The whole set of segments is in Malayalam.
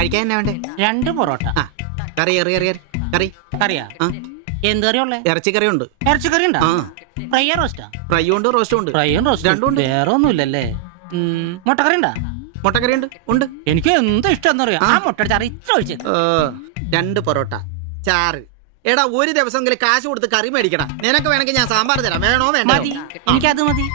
കഴിക്കാൻ എന്നാ വേണ്ടേ? 2 പൊറോട്ട. ആ കറി കറി കറി കറി കറി കറിയാ? ആ എന്ത് കറിയുള്ളേ? ഇറച്ചിക്കറി ഉണ്ട്. ഇറച്ചിക്കറി ഉണ്ടോ? ആ ഫ്രൈയാ റോസ്റ്റാ? ഫ്രൈയും ഉണ്ട് റോസ്റ്റും ഉണ്ട്. ഫ്രൈയും റോസ്റ്റും രണ്ടും ഉണ്ട്. വേറെ ഒന്നുമില്ലല്ലേ? മുട്ടക്കറി ഉണ്ടാ? മുട്ടക്കറി ഉണ്ട് ഉണ്ട്. എനിക്ക് എന്ത് ഇഷ്ടം അറിയാം. ആ മുട്ട ചാറ് ഇത്ര ഒഴിച്ചത്. 2 പൊറോട്ട ചാറ്. എടാ ഒരു ദിവസമെങ്കിലും കാശ് കൊടുത്ത് കറി മേടിക്കടാ. നിനക്ക് വേണമെങ്കിൽ ഞാൻ സാമ്പാർ തരാം. വേണോ വേണ്ടോ? മതി, എനിക്കത് മതി.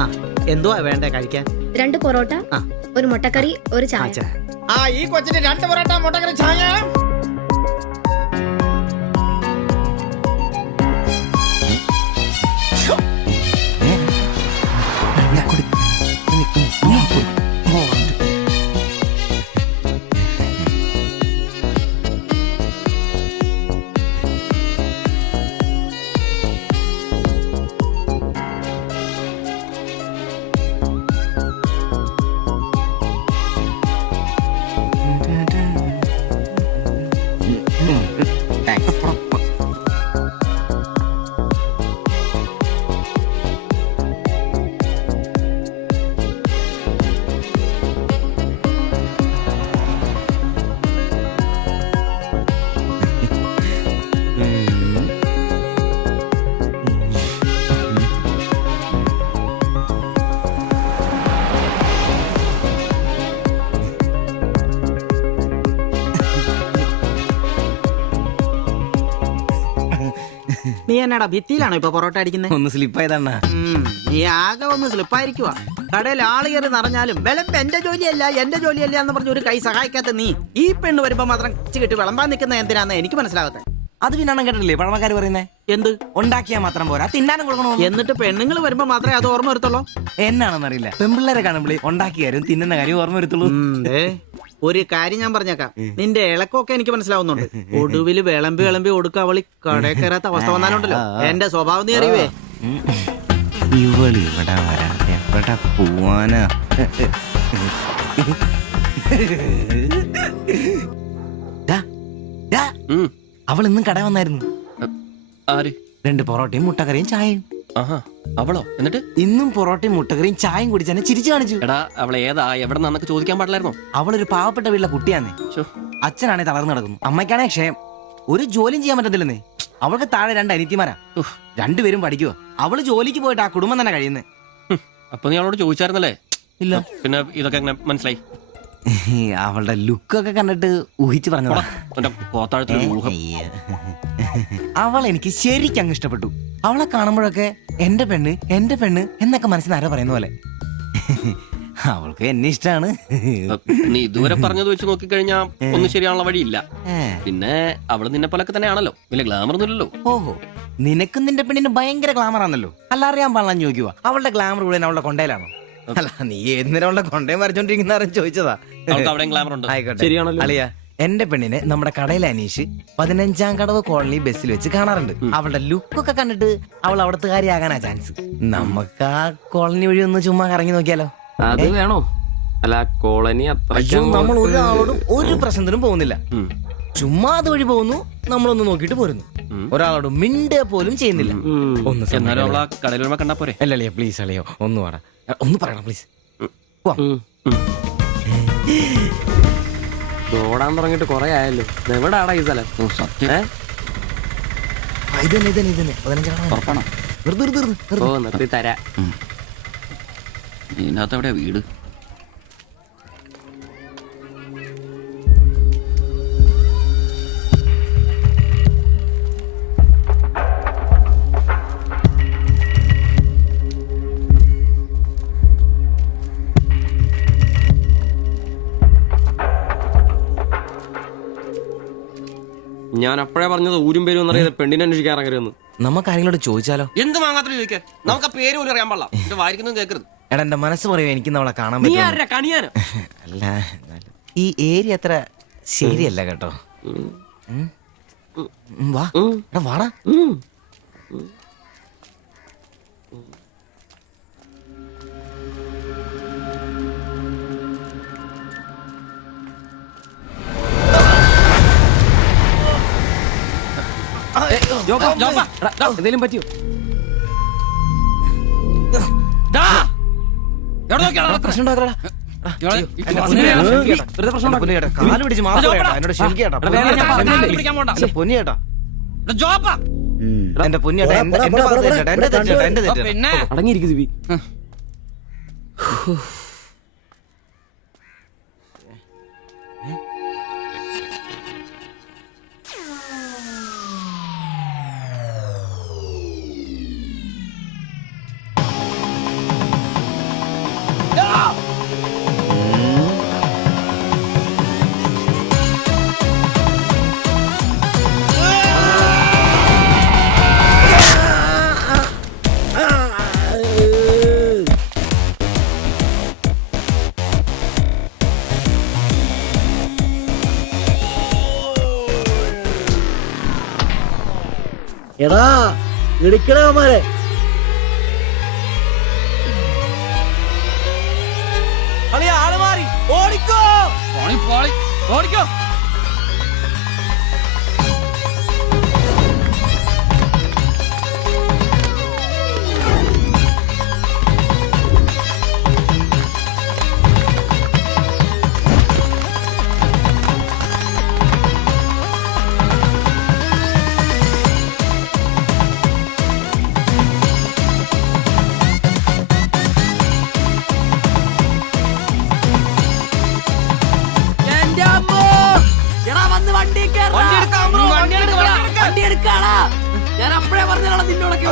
ആ എന്തുവാ വേണ്ടേ കഴിക്കാൻ? 2 പൊറോട്ട, ഒരു മുട്ടക്കറി, ഒരു ചായ. ആ ഈ കൊച്ചിന് 2 പൊറോട്ട മുട്ടക്കറി ചായ. നീ എന്നാടാ ഭിത്തിയിലാണോ ഇപ്പൊ പൊറോട്ട അടിക്കുന്നത്? ഒന്ന് സ്ലിപ്പായതാണ്. നീ ആകെ ഒന്ന് സ്ലിപ്പായിരിക്കുവാ. കടയിൽ ആള് കയറി നിറഞ്ഞാലും വിളമ്പ് എന്റെ ജോലിയല്ല എന്ന് പറഞ്ഞ ഒരു കൈ സഹായിക്കാത്ത നീ ഈ പെണ്ണ് വരുമ്പോ മാത്രം കിട്ടി വിളമ്പാൻ നിൽക്കുന്ന എന്തിനാന്ന് എനിക്ക് മനസ്സിലാകത്തെ. അത് പിന്നെ കേട്ടില്ലേ പഴമക്കാര് പറയുന്നേ? എന്ത് ഉണ്ടാക്കിയാ മാത്രം പോരാ, തിന്നാനും കൊടുക്കണോ? എന്നിട്ട് പെണ്ണുങ്ങൾ വരുമ്പോ മാത്രമേ അത് ഓർമ്മ വരുത്തുള്ളൂ. എന്നാണെന്നറിയില്ല, പെൺപിള്ളേരെ കാണുമ്പോൾ ഉണ്ടാക്കിയാലും തിന്നുന്ന കാര്യം ഓർമ്മ വരുത്തുള്ളൂ. ഒരു കാര്യം ഞാൻ പറഞ്ഞേക്കാം, നിന്റെ ഇളക്കൊക്കെ എനിക്ക് മനസ്സിലാവുന്നുണ്ട്. ഒടുവില് വിളമ്പി വിളമ്പി കൊടുക്ക അവളി കടയിൽ കയറാത്ത അവസ്ഥ വന്നാലുണ്ടല്ലോ എന്റെ സ്വഭാവം നീ അറിയുവേ. ഇവളി ഇവിടെ വരാതെ എവിടെ പോവാനാ? അവൾ ഇന്നും കട വന്നായിരുന്നു. 2 പൊറോട്ടയും മുട്ടക്കറിയും ചായയും. അവളോ? എന്നിട്ട് ഇന്നും പൊറോട്ടയും മുട്ടക്കറിയും ചായയും കുടിച്ച് എന്നെ ചിരിച്ചു കാണിച്ചു. എടാ അവളെ ഏതാ എവിടെ നിന്നൊക്കെ ചോദിക്കാൻ പാടില്ലായിരുന്നോ? അവളൊരു പാവപ്പെട്ട വീട്ടിലെ കുട്ടിയാന്നേ. അച്ഛനാണെ തളർന്നു കിടക്കുന്നു, അമ്മയ്ക്കാണെ ക്ഷയം. ഒരു ജോലിയും ചെയ്യാൻ പറ്റത്തില്ലെന്നേ. അവൾക്ക് താഴെ 2 അനിയത്തിമാരാ. 2 പേരും പഠിക്കുവോ. അവള് ജോലിക്ക് പോയിട്ട് ആ കുടുംബം തന്നെ കഴിയുന്നേ. അപ്പൊ നീ അവളോട് ചോദിച്ചായിരുന്നല്ലേ? ഇല്ല. പിന്നെ ഇതൊക്കെ എങ്ങനെ മനസ്സിലായി? അവളുടെ ലുക്കൊക്കെ കണ്ടിട്ട് ഊഹിച്ചു പറഞ്ഞതാ. അവൾ എനിക്ക് ശരിക്കും അങ്ങ് ഇഷ്ടപ്പെട്ടു. അവളെ കാണുമ്പോഴൊക്കെ എന്റെ പെണ്ണ് എന്നൊക്കെ മനസ്സിൽ ആരോ പറയുന്ന പോലെ. അവൾക്ക് എന്നെ ഇഷ്ടാണ്. നീ ഇതുവരെ പറഞ്ഞത് വെച്ച് നോക്കിക്കഴിഞ്ഞാ ഒന്നും ശരിയാണുള്ള വഴിയില്ല. പിന്നെ അവള് നിന്നെ പോലൊക്കെ തന്നെയാണല്ലോ, വലിയ ഗ്ലാമർ ഒന്നുമില്ലല്ലോ. ഓഹോ, നിനക്കും നിന്റെ പെണ്ണിന് ഭയങ്കര ഗ്ലാമർ ആണല്ലോ. അല്ല അറിയാൻ പാടില്ല ചോദിക്കുക, അവളുടെ ഗ്ലാമർ കൂടെ അവളുടെ കൊണ്ടയിലാണോ? അല്ല നീ ഏതിനും അവളുടെ കൊണ്ടേ മറിച്ചോണ്ടിരിക്കുന്ന ചോദിച്ചതാ. അളിയ, എന്റെ പെണ്ണിനെ നമ്മുടെ കടയിലെ അനീഷ് 15-ാം കടവ് കോളനി ബസ്സിൽ വെച്ച് കാണാറുണ്ട്. അവളുടെ ലുക്കൊക്കെ കണ്ടിട്ട് അവൾ അവിടുത്തെ കാര്യമാകാനാ ചാൻസ്. നമുക്ക് ആ കോളനി വഴി ഒന്ന് ചുമ്മാ കറങ്ങി നോക്കിയാലോ? അത് വേണോ? അല്ല കോളനി നമ്മൾ ഒരാളോടും ഒരു പ്രശ്നത്തിനും പോകുന്നില്ല. ചുമ്മാ അത് വഴി പോകുന്നു, നമ്മളൊന്ന് നോക്കിട്ട് പോരുന്നു. ഒരാളോട് മിണ്ടേ പോലും ചെയ്യുന്നില്ല. അല്ലളിയ പ്ലീസ്, അളിയോ ഒന്ന് പറ, ഒന്ന് പറയണം പ്ലീസ്. ഓടാൻ തുടങ്ങിട്ട് കൊറേ ആയല്ലോ. എവിടാടാ ഈ സ്ഥലം? നിർത്തി തരാ. ഇതിനകത്ത് എവിടെയാ വീട്? ഞാൻ അപ്പോഴേ പറഞ്ഞത് ഊരും പേരും എന്നറിയാതെ പെണ്ണിനെ അന്വേഷിക്കാൻ ഇറങ്ങരുതെന്ന്. നമുക്ക് ആരെങ്കിലും ചോദിച്ചാലോ? എന്ത് വാങ്ങാത്ത ചോദിക്കാൻ? നമുക്ക് ആ പേര് പോലും അറിയാൻ പാടില്ല. വായിക്കുന്നത് കേൾക്കരുത്. എടാ എന്റെ മനസ്സ് പറയൂ, എനിക്ക് നമ്മളെ കാണാൻ പറ്റും. അല്ല ഈ ഏരിയ അത്ര ശരിയല്ല കേട്ടോ. വാടാ. എന്തെങ്കിലും പറ്റിയോ? പ്രശ്നം ഉണ്ടാക്കടാ. കാല് പിടിച്ച് മാപ്പ് എന്നോട് ക്ഷമിക്കേട്ടാ. പൊന്നിയേട്ടാ, എന്റെ പൊന്നിയേട്ടാ, എന്റെ ഭാഗത്ത് തെറ്റേട്ടാ, എന്റെ തെറ്റേട്ടാ, എന്റെ തെറ്റേട്ടാ. പിന്നെ അടങ്ങിയിരിക്കും സിബി. എടാ ഇടിക്കണമാരെ ആള് മാറി ഓടിക്കോ. ഓടിക്കോ. ഞാൻ അപ്പഴേ പറഞ്ഞാണ് നിന്നോടൊക്കെ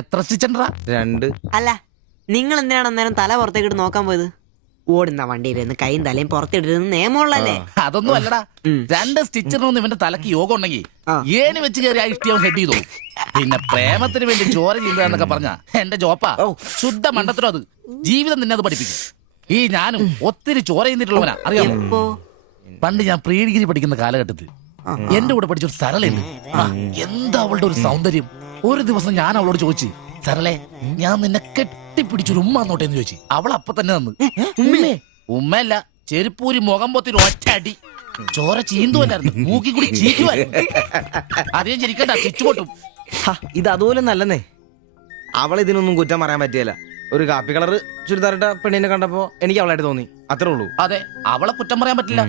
എത്ര സ്റ്റിച്ചണ്ടാ? 2. അല്ല നിങ്ങൾ എന്തിനാണ് അന്നേരം തല പുറത്തേക്കിട്ട് നോക്കാൻ പോയത്? ഓടുന്ന വണ്ടിയിലിരുന്ന് കൈയും തലയും പുറത്തിട്ടിരുന്ന് നിയമമുള്ളല്ലേ? അതൊന്നും അല്ലടാ. 2 സ്റ്റിച്ചറിനൊന്നും ഇവന്റെ തലക്ക് യോഗം ഉണ്ടെങ്കിൽ ഏണി വെച്ച് കയറി ആ ഇഷ്ടിയവൻ ഹെഡ് ചെയ്തു. പിന്നെ പ്രേമത്തിന് വേണ്ടി ചോര ചെയ്യുന്നതെന്നൊക്കെ പറഞ്ഞ എന്റെ ജോപ്പ ശുദ്ധ മണ്ടത്തിലും അത് ജീവിതം നിന്നെ അത് പഠിപ്പിക്കും. ഈ ഞാനും ഒത്തിരി ചോര ചെയ്യുന്നിട്ടുള്ളവനാ, അറിയാമോ? പണ്ട് ഞാൻ പ്രീ ഡിഗ്രി പഠിക്കുന്ന കാലഘട്ടത്തിൽ എന്റെ കൂടെ പഠിച്ചൊരു സരളുണ്ട്. എന്താ അവളുടെ ഒരു സൗന്ദര്യം! ഒരു ദിവസം ഞാൻ അവളോട് ചോദിച്ചു, സരളെ ഞാൻ നിന്നെ കെട്ടിപ്പിടിച്ചൊരു ഉമ്മ നോട്ടേന്ന് ചോദിച്ചു. അവൾ അപ്പൊ തന്നെ തന്നു. ഉമ്മയല്ല, ചെരുപ്പൂരി മുഖം പൊത്തി ഒറ്റ അടി. ചോര ചീന്തുവല്ലായിരുന്നു, മൂക്കി കൂടി ചീറ്റുമായിരുന്നു. അധികം ചിരിക്കണ്ട, ചുറ്റുപൊട്ടും. ഇത് അതുപോലെ നല്ലെന്നേ. അവളെ ഇതിനൊന്നും കുറ്റം പറയാൻ പറ്റിയല്ല. ഒരു കാപ്പി കളർ ചുരിദാറിട്ട പെണ്ണിനെ കണ്ടപ്പോ എനിക്ക് അവളായിട്ട് തോന്നി, അത്രേ ഉള്ളൂ. അതെ, അവളെ കുറ്റം പറയാൻ പറ്റില്ല.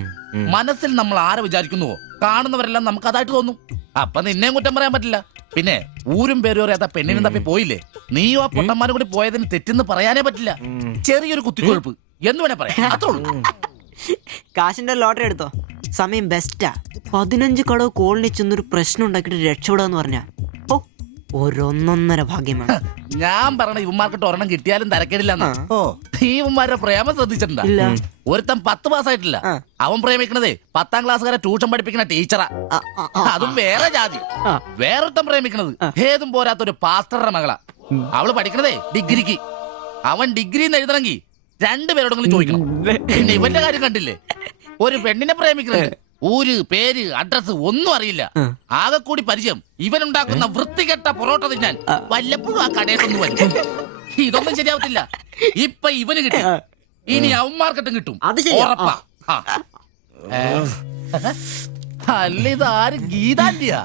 മനസ്സിൽ നമ്മൾ ആരെ വിചാരിക്കുന്നുവോ കാണുന്നവരെല്ലാം നമുക്ക് അതായിട്ട് തോന്നും. അപ്പൊ നിന്നെയും കുറ്റം പറയാൻ പറ്റില്ല. പിന്നെ ഊരും പേരും അറിയാത്ത പെണ്ണിനും തപ്പി പോയില്ലേ, നീയോ ആ പൊട്ടന്മാരും കൂടി പോയതിന് തെറ്റെന്ന് പറയാനേ പറ്റില്ല. ചെറിയൊരു കുത്തിക്കൊഴുപ്പ് എന്ന് വേണേ പറയാം, അത്രേ ഉള്ളൂ. കാശിന്റെ ലോട്ടറി എടുത്തോ, സമയം ബെസ്റ്റാ. 15 കടവ് കോളനി ചെന്നൊരു പ്രശ്നം ഉണ്ടാക്കിയിട്ട് രക്ഷപ്പെടാന്ന് പറഞ്ഞാ ഒരൊന്നൊന്നര ഭാഗ്യമാണ്. ഞാൻ പറഞ്ഞ ഇവന്മാർക്കിട്ട് ഒരെണ്ണം കിട്ടിയാലും തരക്കേടില്ലെന്നാ. ഈ ഇവന്മാരുടെ പ്രേമം ശ്രദ്ധിച്ചിട്ടുണ്ടാ? ഒരുത്തൻ 10 പാസ്സായിട്ടില്ല, അവൻ പ്രേമിക്കണതേ 10ാം ക്ലാസ്സുകാരെ ട്യൂഷൻ പഠിപ്പിക്കുന്ന ടീച്ചറാ. അതും വേറെ ജാതി. വേറൊരുത്തൻ പ്രേമിക്കണത് ഏതും പോരാത്തൊരു പാസ്റ്ററുടെ മകളാ. അവള് പഠിക്കണതേ ഡിഗ്രിക്ക്. അവൻ ഡിഗ്രി എഴുതണമെങ്കിൽ 2 പേരോടെങ്കിലും ചോദിക്കണം. പിന്നെ ഇവന്റെ കാര്യം കണ്ടില്ലേ, ഒരു പെണ്ണിനെ പ്രേമിക്കുന്നത് ഊര് പേര് അഡ്രസ് ഒന്നും അറിയില്ല. ആകെ കൂടി പരിചയം ഇവനുണ്ടാക്കുന്ന വൃത്തികെട്ട പൊറോട്ട തിന്നാൻ വല്ലപ്പോഴും ആ കടയിലൊന്നും വരും. ഇതൊന്നും ശരിയാവത്തില്ല. ഇപ്പൊ ഇവന് കിട്ടി, ഇനി അവന്മാർക്കിട്ടും കിട്ടും, ഉറപ്പാ. അല്ല ഇതാര് ഗീതാന്റിയാ?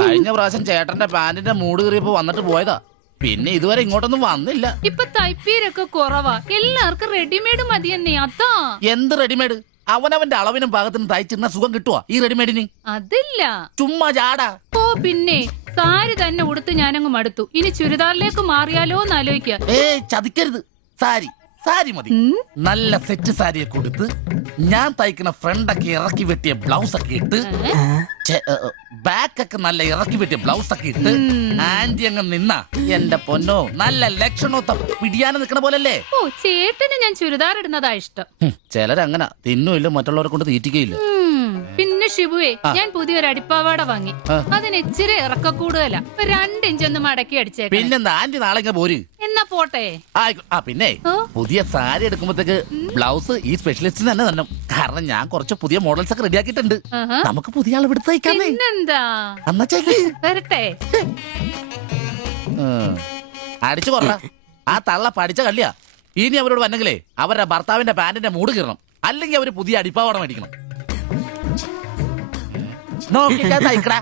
കഴിഞ്ഞ പ്രാവശ്യം ചേട്ടന്റെ പാന്റിന്റെ മൂട് കയറിയപ്പോ വന്നിട്ട് പോയതാ. പിന്നെ ഇതുവരെ ഇങ്ങോട്ടൊന്നും വന്നില്ല. ഇപ്പൊ തയ്പ്പീരൊക്കെ കുറവാ, എല്ലാവർക്കും റെഡിമെയ്ഡ് മതിയെന്നേ. അതാ. എന്ത് റെഡിമെയ്ഡ്? അവനവന്റെ അളവിനും പാകത്തിനും തയ്ച്ചിരുന്ന സുഖം കിട്ടുവാ ഈ റെഡിമെയ്ഡിന്? അതില്ല, ചുമ്മാ ജാടാ. ഓ പിന്നെ സാരി തന്നെ ഉടുത്ത് ഞാനങ്ങ് മടുത്തു. ഇനി ചുരിദാറിലേക്ക് മാറിയാലോ എന്ന് ആലോചിക്കുക. ചതിക്കരുത്. സാരി സാരി മതി. നല്ല സെറ്റ് സാരിയൊക്കെ കൊടുത്ത് ഞാൻ തയ്ക്കുന്ന ഫ്രണ്ടൊക്കെ ഇറക്കി വെട്ടിയ ബ്ലൗസ് ഒക്കെ ഇട്ട്, ബാക്കൊക്കെ നല്ല ഇറക്കി വെട്ടിയ ബ്ലൗസ് ഒക്കെ ഇട്ട് ആന്റി അങ്ങ് നിന്നാ എന്റെ പൊന്നോ നല്ല ലക്ഷണോ പിടിയാനും നിക്കണ പോലല്ലേ. ഓ ചേട്ടന് ഞാൻ ചുരിദാർ ഇടുന്നതാ ഇഷ്ടം. ചിലരങ്ങനെ തിന്നുമില്ല, മറ്റുള്ളവരെ കൊണ്ട് തീറ്റിക്കയില്ല. പിന്നെ ഷിബുവേ, ഞാൻ പുതിയൊരു അടിപ്പാവാട വാങ്ങി. അതിന് ഇച്ചിരി ഇറക്ക കൂടുതലാ. 2 ഇഞ്ച് ഒന്ന് മടക്കി അടിച്ചേ. പിന്നെന്താ ആന്റി നാളെ പോര്. എന്നാ പോട്ടെ. പിന്നെ ഓ. പുതിയ സാരി എടുക്കുമ്പോഴത്തേക്ക് ബ്ലൗസ് ഈ സ്പെഷ്യലിസ്റ്റിന് തന്നെ തന്നെ. കാരണം ഞാൻ കുറച്ച് പുതിയ മോഡൽസ് ഒക്കെ റെഡിയാക്കിയിട്ടുണ്ട്. ആഹാ. നമുക്ക് പുതിയ ആൾ എടുത്ത് തയ്ക്കാന്നേ. പിന്നെന്താ എന്നാ ചേക്ക് വരട്ടെ. അടിച്ചു കൊറ. ആ തള്ള പഠിച്ച കള്ളിയാ. ഇനി അവരോട് വന്നെങ്കിലേ അവരുടെ ഭർത്താവിന്റെ പാന്റിന്റെ മൂട് കീറണം. അല്ലെങ്കിൽ അവര് പുതിയ അടിപ്പാവട മേടിക്കണം. നോക്കിക്കാ തയ്ക്കടാ.